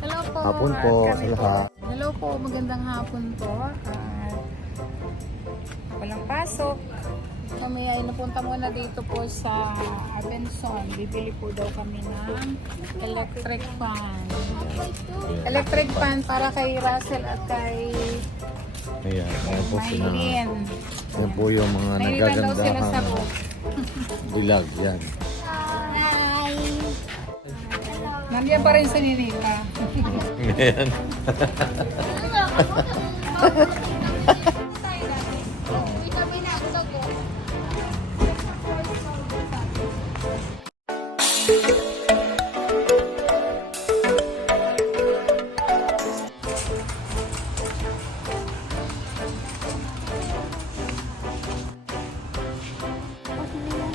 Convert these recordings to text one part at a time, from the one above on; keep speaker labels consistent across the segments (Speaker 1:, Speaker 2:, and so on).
Speaker 1: Hello po.
Speaker 2: Hapon po sa lahat.
Speaker 1: Hello po, magandang hapon po. At walang pasok. Kami ay napunta muna dito po sa Abenson. Bibili po daw kami ng electric fan. Electric fan para kay Russell at kay
Speaker 2: Ayan, ayan po sila.
Speaker 1: Maylin.
Speaker 2: Yan po yung mga
Speaker 1: Maylin daw sila sa book.
Speaker 2: dilag. Yan.
Speaker 1: Nandiyan pa rin si Ninita.
Speaker 2: Ayan.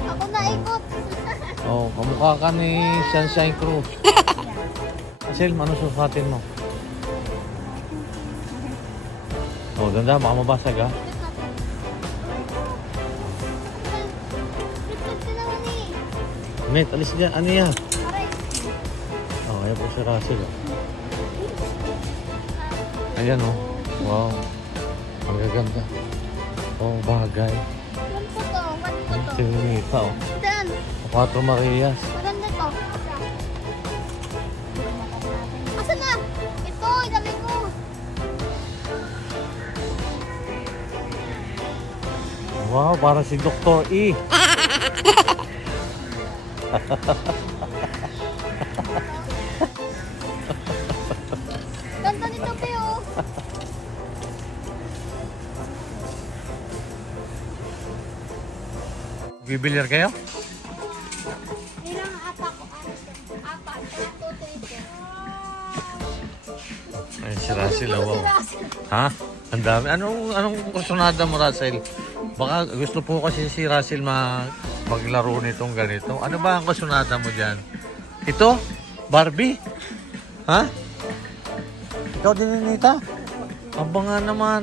Speaker 3: Ako naikot.
Speaker 2: Oh, kamukha ka ni Sunshine Cruz. Asil, ano susukatin mo? Oh, ganda, baka mabasag ah.
Speaker 3: Naman eh.
Speaker 2: Met, alis dyan. Ano yan? Oh, ayan po si Russell. Oh. Ayan oh. Wow. Ang gaganda. Oh, bagay.
Speaker 3: Yan po to. One po to.
Speaker 2: Sinita oh.
Speaker 3: Dan.
Speaker 2: Quatro Marias. Wow, para si Dr. E.
Speaker 3: Ganda nito, Pio.
Speaker 2: Bibilir kayo?
Speaker 3: Ilang apak ko? Apat. Two, three, four.
Speaker 2: Ay, si Russell. oh, Wow. Ha? Ang dami. Anong, anong kursunada mo, Russell? Baka gusto po kasi si Russell ma maglaro nitong ganito. Ano ba ang kursunada mo dyan? Ito? Barbie? Ha? Ikaw din, Nita? Aba nga naman.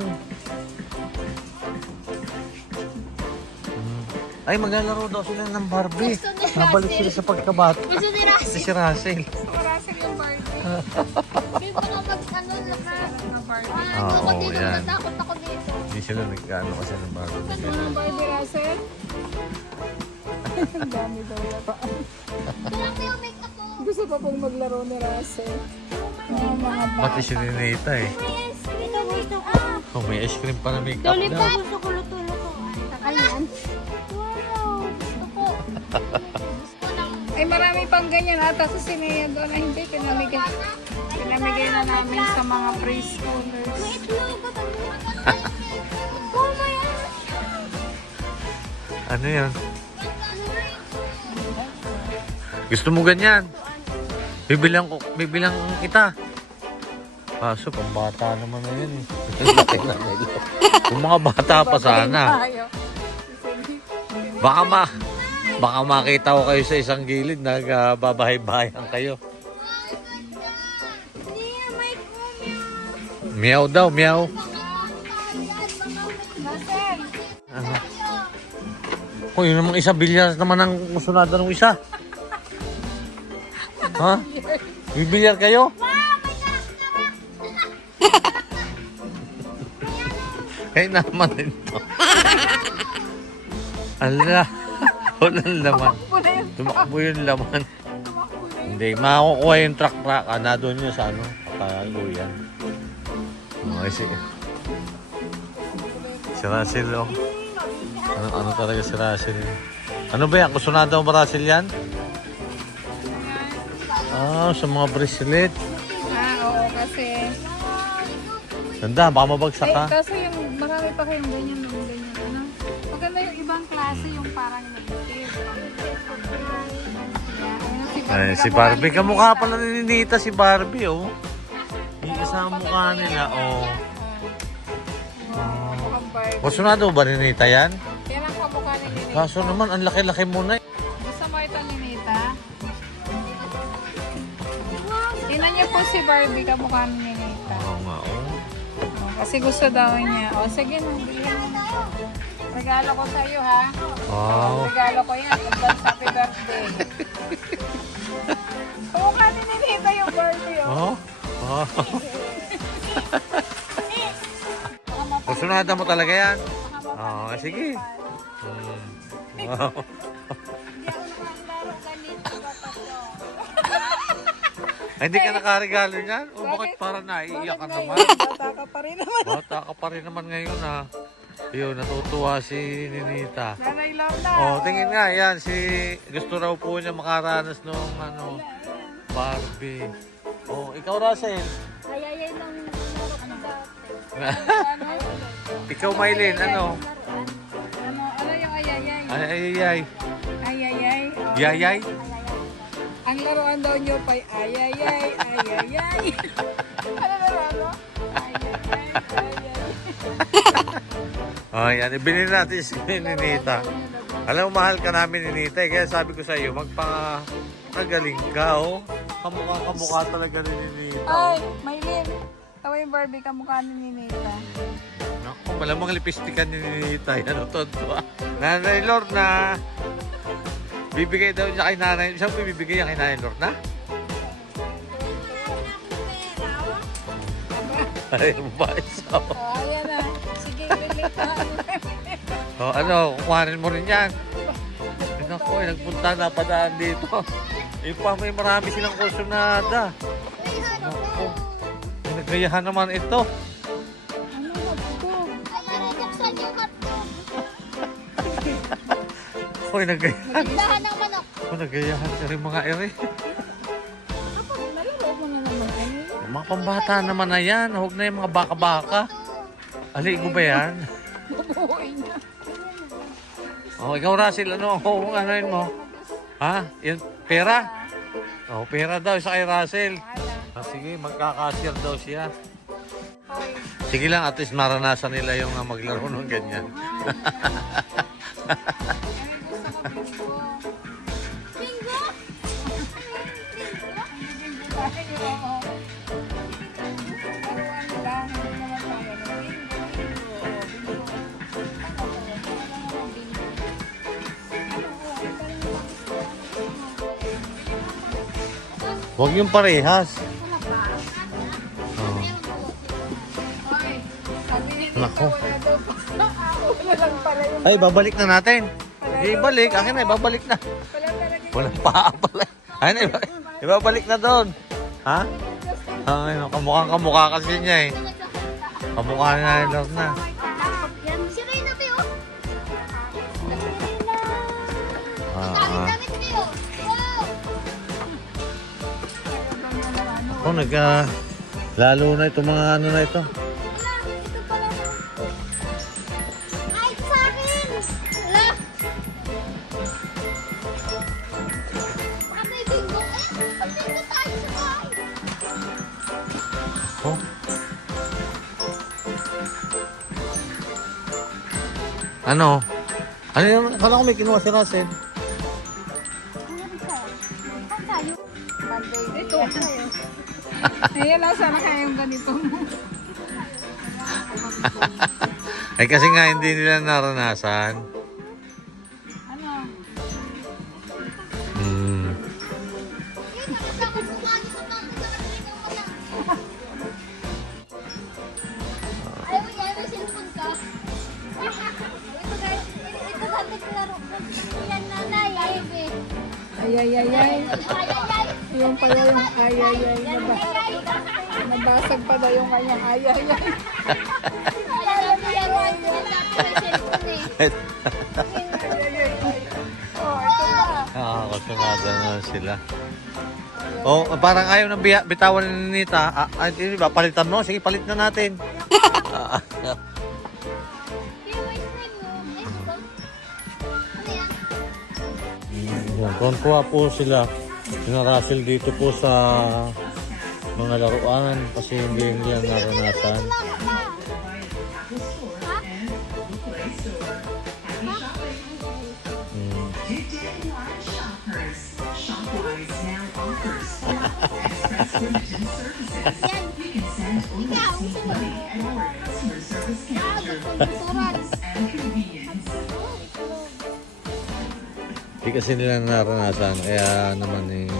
Speaker 2: Hmm. Ay, maglalaro daw sila ng Barbie.
Speaker 3: Gusto ni
Speaker 2: Nabalik
Speaker 3: Russell.
Speaker 2: sila sa pagkabata.
Speaker 3: Gusto ni
Speaker 2: Si
Speaker 3: Russell.
Speaker 2: si Russell.
Speaker 1: So, Russell yung Barbie.
Speaker 3: Mag ano. Ah,
Speaker 2: Oo,
Speaker 3: ako dito,
Speaker 2: yan.
Speaker 3: natakot ako dito.
Speaker 2: Hindi sila nagkaano kasi ng Barbie
Speaker 1: Russell. Ang dami daw yata.
Speaker 3: Kailangan ko yung makeup ko.
Speaker 1: Gusto pa pong maglaro ni Russell. Oh, mga bata.
Speaker 2: Pati si Ninita eh.
Speaker 3: Yes, ito gusto ko.
Speaker 2: Oh, may ice cream pa na make up
Speaker 3: Lollipop.
Speaker 2: daw.
Speaker 3: Gusto ko luto-luto. Ayan. Wow, gusto ko. Gusto ng
Speaker 1: Ay, marami pang ganyan ata sa sinaya doon na hindi pinamigay. Pinamigay na namin sa mga preschoolers.
Speaker 2: Ano yan? Gusto mo ganyan? Bibilang ko, bibilang kita. Kaso, pambata naman na eh. Nila. Kung mga bata pa sana. Baka ma... Baka makita ko kayo sa isang gilid, nagbabahay-bahayan kayo. Meow daw, meow. Ano? Oh, yun namang isa, bilyar naman ang musunada ng isa. ha? Bibilyar kayo? Ay naman ito. Ala, walang laman.
Speaker 1: Tumakbo
Speaker 2: yung laman. Hindi, makakukuha yung truck truck. Ah, na doon yun sa ano, kaluyan. Okay, sige. Si Russell, oh. Ano, ano talaga si Russell? Ano ba yan? Kusunada mo ba Russell yan? Ah, sa mga bracelet.
Speaker 1: Ah, oo, kasi...
Speaker 2: Ganda, baka mabagsak ka.
Speaker 1: kasi yung marami pa kayong ganyan, yung ganyan, ano? Maganda yung ibang klase, yung parang native.
Speaker 2: Ay, si Barbie. Kamukha pala ni Nita si Barbie, oh. Yung isa ang mukha nila, oh.
Speaker 1: Mukhang Barbie.
Speaker 2: Kusunado ba ni Nita yan?
Speaker 1: Yan ang kamukha ni Ninita.
Speaker 2: Kaso naman, ang laki-laki mo na eh.
Speaker 1: Gusto mo ito ni Ninita? Tingnan niyo po si Barbie, kamukha ni Ninita.
Speaker 2: Oo nga, oh.
Speaker 1: Oh, kasi gusto daw niya. O, sige na. bilhin mo. Regalo ko sa iyo, ha?
Speaker 2: Wow.
Speaker 1: Regalo ko yan. Advance happy birthday. Kamukha ni Ninita oh.
Speaker 2: Kusunada mo talaga yan? Oo, oh, sige. Hmm. Wow. Ay, hindi ka nakaregalo niyan? O bakit parang naiiyak ka naman?
Speaker 1: Bata ka pa rin naman.
Speaker 2: Bata ka pa rin naman ngayon ha. Yun, natutuwa si Ninita.
Speaker 1: Nanay lang na.
Speaker 2: Oh, tingin nga, yan, si gusto raw po niya makaranas nung ano, Barbie. Oh, ikaw Russell.
Speaker 3: Ay, ay, ay, lang laro ko dati.
Speaker 2: ikaw Maylin, ano?
Speaker 1: Ano, ano yung ayayay?
Speaker 2: Ay, ay, ay,
Speaker 1: Ayayay. Oh.
Speaker 2: yayay?
Speaker 1: Ang laruan daw nyo pa ayayay, ayayay. ano ano? Ayayay, ayayay.
Speaker 2: Oh, yan, ibinin natin si Ninita. Alam mo, mahal ka namin Ninita, eh. kaya sabi ko sa iyo, magpa Nagaling ka, oh. Kamukha kamukha talaga ni Ninita.
Speaker 1: Ay, Maylin. Ikaw yung Barbie kamukha ni Ninita.
Speaker 2: Naku, malamang lipistikan ni Ninita. Yan, tonto. Nanay Lorna. Bibigay daw niya kay nanay. Saan mo bibigay niya kay nanay Lorna? Ay, ba isa?
Speaker 1: Oh, ayan na. Sige, bili ka.
Speaker 2: Oh, ano, kukuhanin mo rin yan. Ay, Naku, eh, nagpunta na padaan dito. Eh, pa, may marami silang kursunada. Naku, may nagayahan naman ito.
Speaker 1: ano.
Speaker 2: Uy, nagayahan.
Speaker 3: Dahan ng manok.
Speaker 2: Oh, nagayahan ka rin mga ere. Yung Mga pambata naman na yan. Huwag na yung mga baka-baka. Aligo ba yan?
Speaker 1: Bubuuin na.
Speaker 2: Oh, ikaw Russell, ano? Oh, ano yun mo? Ha? Yan, pera? Oh, pera daw sa kay Russell. Ah, sige, magkakasir daw siya. Sige lang, at least maranasan nila yung uh, maglaro ng ganyan. Huwag yung parehas. Oh. Nako. Ay, babalik na natin. Ibalik. Akin na, ibabalik na. Walang paa pala. Ay, na, iba- ibabalik na doon. Ha? Ay, no, kamukha kamukha kasi niya eh. Kamukha na ni Oh, nag, ah, lalo na itong mga ano na ito.
Speaker 3: Ay, sa akin! Wala! Baka may bingo. Eh, mag-bingo tayo sa bahay.
Speaker 2: Oh. Ano? Ano yun? Akala ko may kinuha si Russell.
Speaker 1: Sana kaya yung ganito mo.
Speaker 2: Ay kasi nga hindi nila naranasan. Parang ayaw ng biya, bitawan ni Nita. Ah, ah, di ba? Palitan mo? Sige, palit na natin. Ah, ah.
Speaker 3: Yan?
Speaker 2: Tuwan-tuwa po sila. Sina Russell dito po sa mga laruan kasi hindi nila naranasan. Hindi kasi nila naranasan kaya naman eh.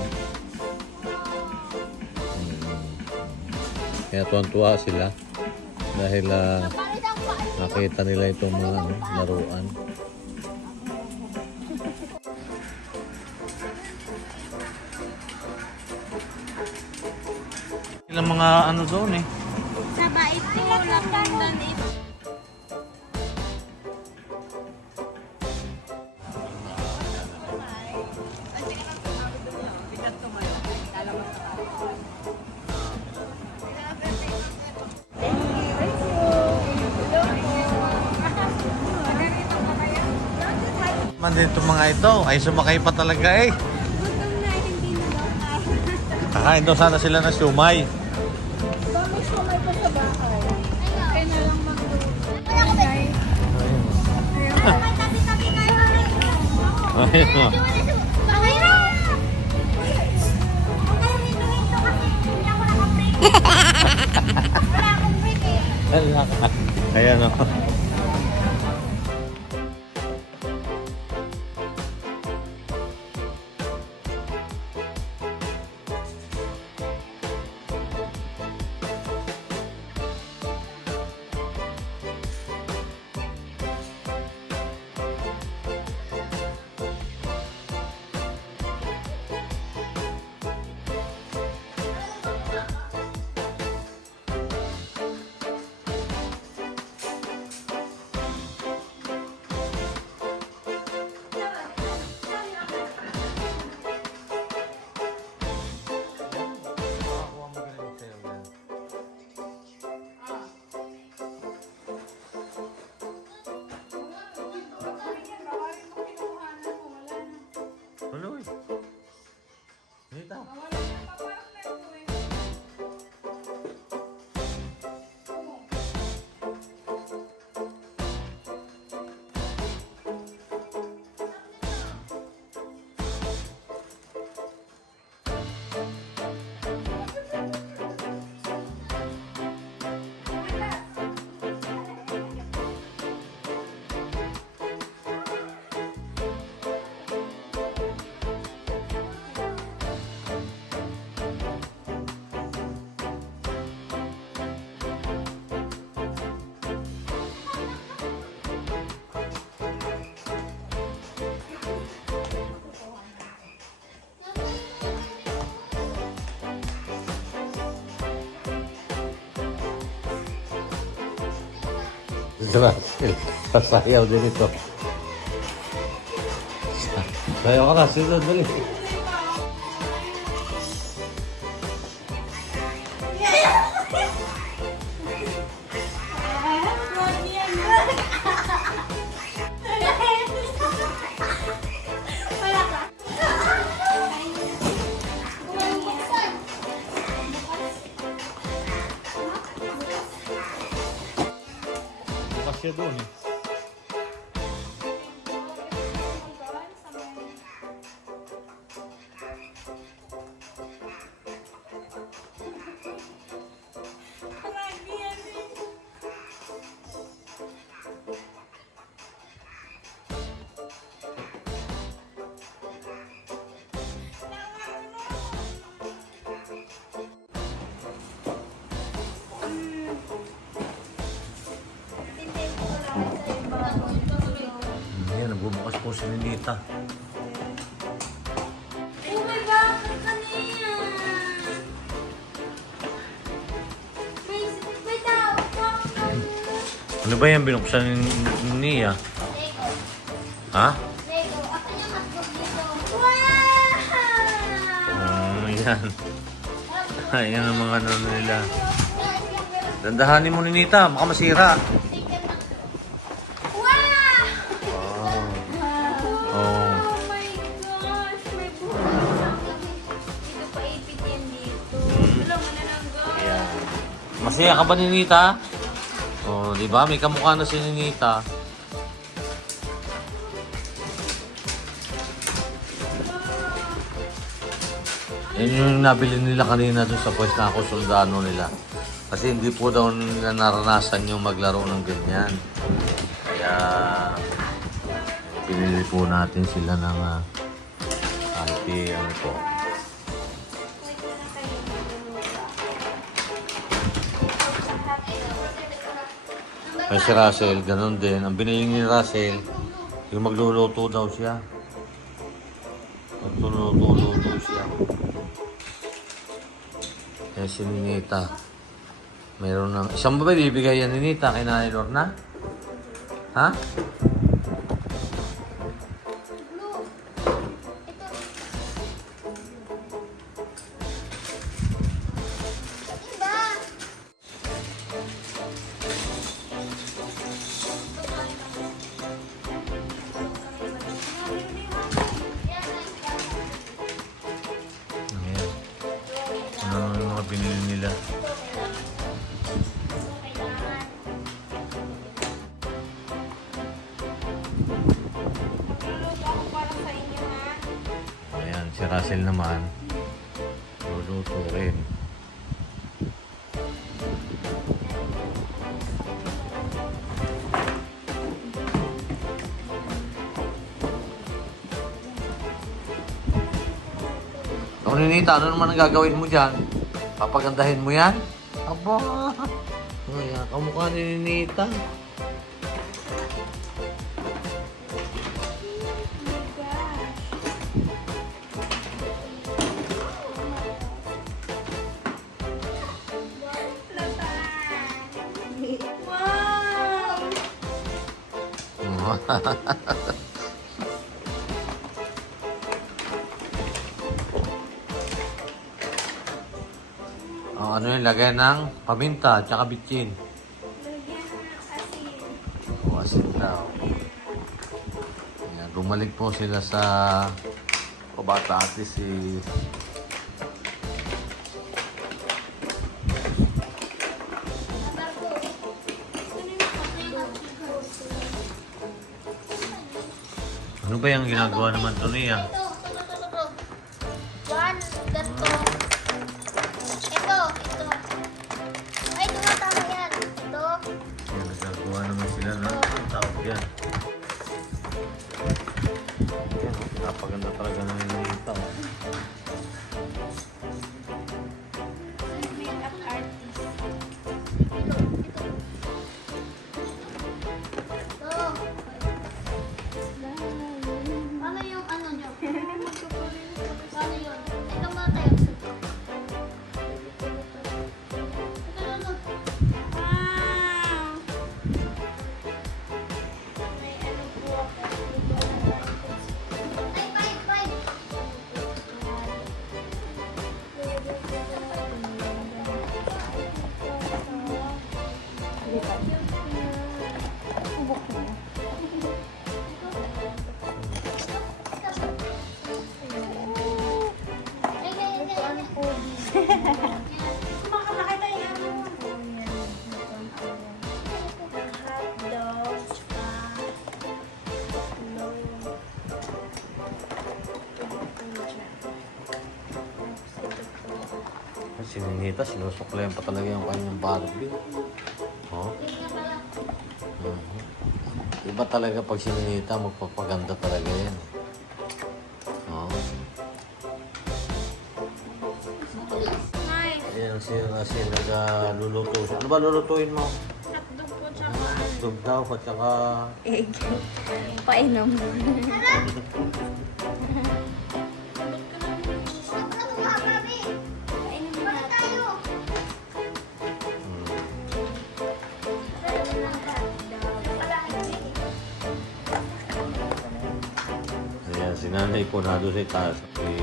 Speaker 2: hmm. Kaya tuwan-tuwa sila dahil ah,
Speaker 4: paa?
Speaker 2: nakita nila itong mga ano, laruan. Ilang mga ano doon eh.
Speaker 4: Sa bait ko, lapundan ito.
Speaker 2: Man din itong mga ito. Ay sumakay pa talaga eh.
Speaker 4: Na, na.
Speaker 2: Kakain daw sana sila ng siumay.
Speaker 1: Sumay pa sa bahay? Kaya na lang magluto.
Speaker 4: Wala ko ba? May tabi-tabi kayo.
Speaker 2: Ayun
Speaker 4: na? Ako naka-break. Wala akong break eh.
Speaker 2: Ayan o. Russell, sasayaw din ito. Sayaw ka na, sunod dali.
Speaker 4: Wala
Speaker 2: Ayan, po si Ninita. Ano ba yan binuksan ni niya?
Speaker 4: Lego.
Speaker 2: Ha?
Speaker 4: Lego. Ako yung hotdog dito. Wow!
Speaker 2: Yan. Ayan ang mga ano nila. Dandahanin mo Ninita, baka masira.
Speaker 4: Wow!
Speaker 2: Oh.
Speaker 4: Oh my gosh! May buhay. Dito pa ipit yan dito. Wala mo na lang.
Speaker 2: Masaya ka ba Ninita? Oh, di ba? May kamukha na si Ninita. Yan yung nabili nila kanina doon sa pwes na ako soldano nila. Kasi hindi po daw nila naranasan yung maglaro ng ganyan. Kaya pinili po natin sila ng uh, ano po.
Speaker 4: Kaya si Russell, ganun din. Ang binili ni Russell, yung magluluto daw siya. Magluluto-luto siya. Kaya si Ninita. Mayroon ng... Isang ba ibibigay yan ni Ninita kay Nanay Lorna? Ha? Binili nila? Ayan, si Russell naman. Luluto rin. Ako Ninita, ano naman ang gagawin mo dyan? Papagandahin mo yan? Aba! Ayan, kamukha ni Ninita. oh, lagay ng paminta at saka bitchin? O, asin daw. Ayan, po sila sa Kabata Ate si Ano ba yung ginagawa naman to niya? Si Ninita, sinusuklayan pa talaga yung kanyang Barbie. Oh. Mhm. Iba talaga pag si Ninita, magpapaganda talaga yan. Oh. Ayan si kasi nagluluto siya. Ano ba lulutuin mo?
Speaker 3: Hotdog po tsaka
Speaker 4: Dog daw at saka
Speaker 3: egg. Painom.
Speaker 4: Doon sa itaas. May,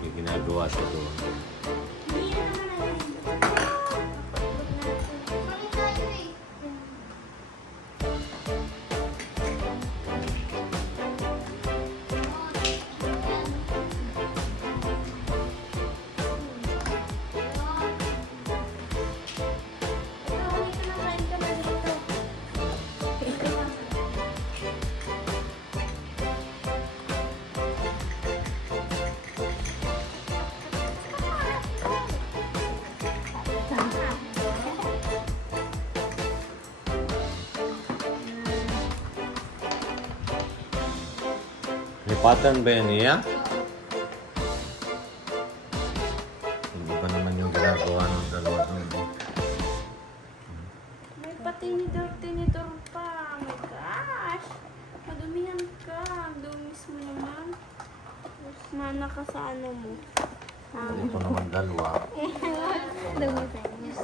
Speaker 4: may ginagawa siya doon. Lipatan ba yan niya? Hindi ba naman yung ginagawa ng dalawa doon?
Speaker 3: May pat
Speaker 4: Tinidor, tinidor pa. Oh my gosh. Madumihan ka. Dumis mo naman. Mana ka sa ano mo.
Speaker 2: Ito naman dalawa.
Speaker 4: Dumis.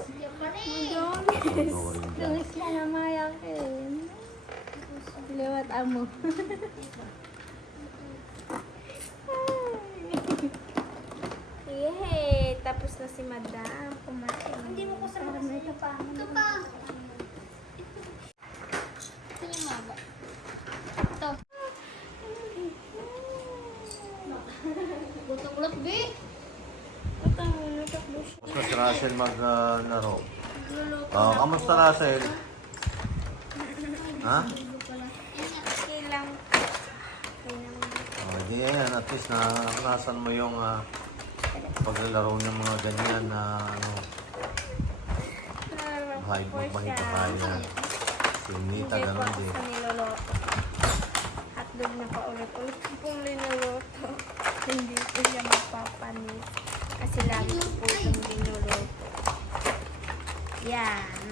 Speaker 4: Dumis ka na mayakin. Liwat amo. na si Madam. Kumain. Hindi mo ko sa mga ito pa.
Speaker 3: Ito pa. Ito yung maba. Ito. Butok-butok, be.
Speaker 4: Ito mo, natakbo siya.
Speaker 2: Gusto si Russell maglaro.
Speaker 4: Luluto.
Speaker 2: Oh, kamusta Russell? Ha?
Speaker 4: Okay lang. Okay lang.
Speaker 2: Oh, di yan. At least na nasan mo yung ah, paglalaro ng mga ganyan na ano, hide mo pa kaya. Si Nita,
Speaker 4: Hindi po
Speaker 2: ganun din.
Speaker 4: sa niloloto. Hotdog na pa ulit-ulit pong linuluto. Hindi po siya magpapanis. Kasi lagi ko po itong linuluto. Yan.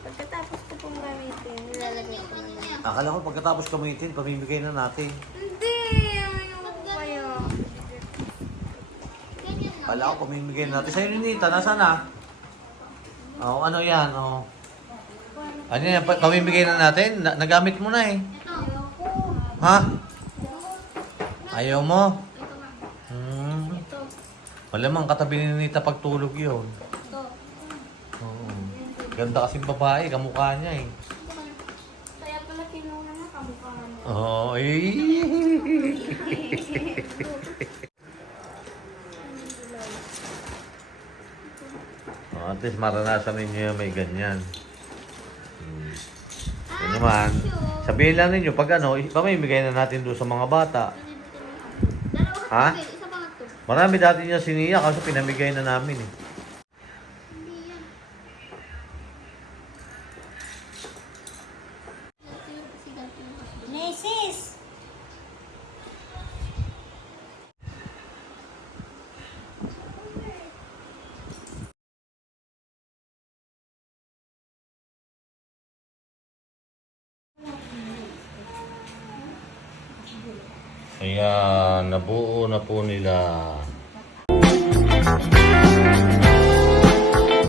Speaker 4: Pagkatapos ko pong gamitin, nilalagay ko na.
Speaker 2: Akala ko pagkatapos gamitin, pamimigay na natin.
Speaker 4: Hindi! Ayaw ko kayo.
Speaker 2: Akala ko pamimigay na natin. Sa'yo ni Nita, nasaan na? Oh, ano yan? Oh. Ano yan? Pa- Pamimigay na natin? Na- nagamit mo na eh.
Speaker 3: Ito.
Speaker 2: Ha? Ayaw mo? Hmm. Malamang katabi ni Nita pagtulog yun.
Speaker 3: Ito.
Speaker 2: Oo. Ganda kasing babae, kamukha niya eh.
Speaker 4: Kaya pala kinuha na kamukha mo.
Speaker 2: Oo, eh. oh, at least maranasan ninyo yung may ganyan. Hmm. Yun naman. Sabihin lang ninyo, pag ano, pamimigay na natin doon sa mga bata. Ha? Marami dati niya siniya kasi pinamigay na namin eh.